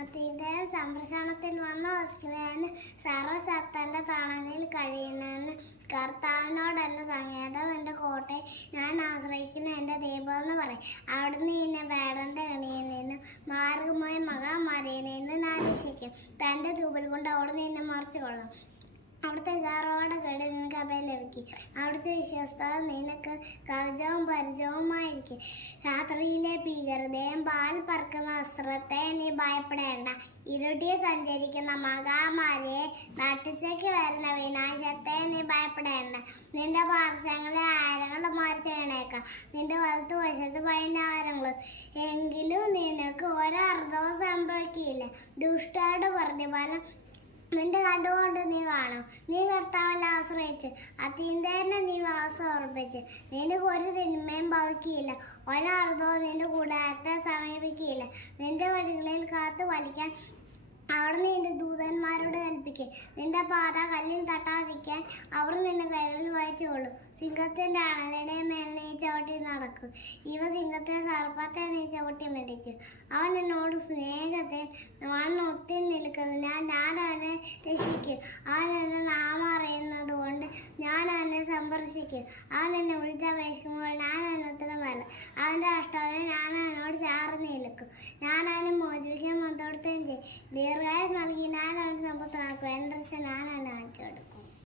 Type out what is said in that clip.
അതിന്റെ സംരക്ഷണത്തിൽ വന്ന് വസിക്കുന്നതിന് സർവസത്തന്റെ തണലിൽ കഴിയുന്നതിന് കർത്താവിനോട് എന്റെ സംഗീതം എന്റെ കോട്ടയെ ഞാൻ ആശ്രയിക്കുന്ന എന്റെ ദൈവം എന്ന് പറയും. അവിടുന്ന് എന്നെ വേടന്റെ കണിയിൽ നിന്നും മാർഗമായ മഹാമാരിയിൽ നിന്ന് ഞാൻ രക്ഷിക്കും. തന്റെ ധൂപൽ കൊണ്ട് അവിടുന്ന് എന്നെ മറിച്ചു കൊള്ളും അവിടുത്തെ ജാറോടെ കേട് നിനക്ക് അഭയം ലഭിക്കും. അവിടുത്തെ വിശ്വസ്ത നിനക്ക് കവചവും പരിചയവുമായിരിക്കും. രാത്രിയിലെ ഭീകരതയും പാൽ പറക്കുന്ന അസ്ത്രത്തെ നീ ഭയപ്പെടേണ്ട. ഇരുട്ടി സഞ്ചരിക്കുന്ന മഹാമാരിയെ നട്ടുച്ചയ്ക്ക് വരുന്ന വിനാശത്തെ നീ ഭയപ്പെടേണ്ട. നിന്റെ പാർശ്വങ്ങളെ ആരങ്ങളും മറിച്ചേണേക്കാം നിന്റെ വലത്ത് വശത്ത് പതിനായിരങ്ങളും എങ്കിലും നിനക്ക് ഒരർത്ഥവും സംഭവിക്കില്ല. ദുഷ്ടയുടെ പ്രതിഫലം നിന്റെ കണ്ടുകൊണ്ട് നീ കാണും. നീ കർത്താവിൽ ആശ്രയിച്ച്. തന്നെ നീ വാസം ഉറപ്പിച്ച്. നിനക്ക് ഒരു തിന്മയും ഭവിക്കില്ല ഒരർദ്ധവും നിന്റെ കൂടാരത്തെ സമീപിക്കില്ല നിന്റെ വഴികളിൽ കാത്തു വലിക്കാൻ അവിടെ നിന്റെ ദൂതന്മാരോട് കൽപ്പിക്കും. നിന്റെ പാത കല്ലിൽ തട്ടാതിരിക്കാൻ അവർ നിന്നെ കൈകളിൽ വഹിച്ചുകൊള്ളും. സിംഹത്തിന്റെ അണലയുടെ മേൽ നീ ചവിട്ടി നടക്കും. ഇവ സിംഹത്തെ സർപ്പത്തെ നീ ചവിട്ടി മെതിക്കും. അവൻ എന്നോട് സ്നേഹത്തെ രക്ഷിക്കും അവൻ എന്നെ നാമം അറിയുന്നത് കൊണ്ട് ഞാൻ അവനെ സന്ദർശിക്കും അവൻ എന്നെ വിളിച്ചപേക്ഷിക്കുമ്പോൾ ഞാൻ അവന് വരണം വരും അവന്റെ അഷ്ടമയം ഞാൻ അവനോട് ചേർന്ന് നിൽക്കും ഞാൻ അവനെ മോചിപ്പിക്കാൻ മൊത്തപ്പെടുത്തുകയും ചെയ്യും. ദീർഘായുസ് നൽകി ഞാൻ അവന്റെ സമ്പത്ത് നടക്കും. എന്റെ ഞാൻ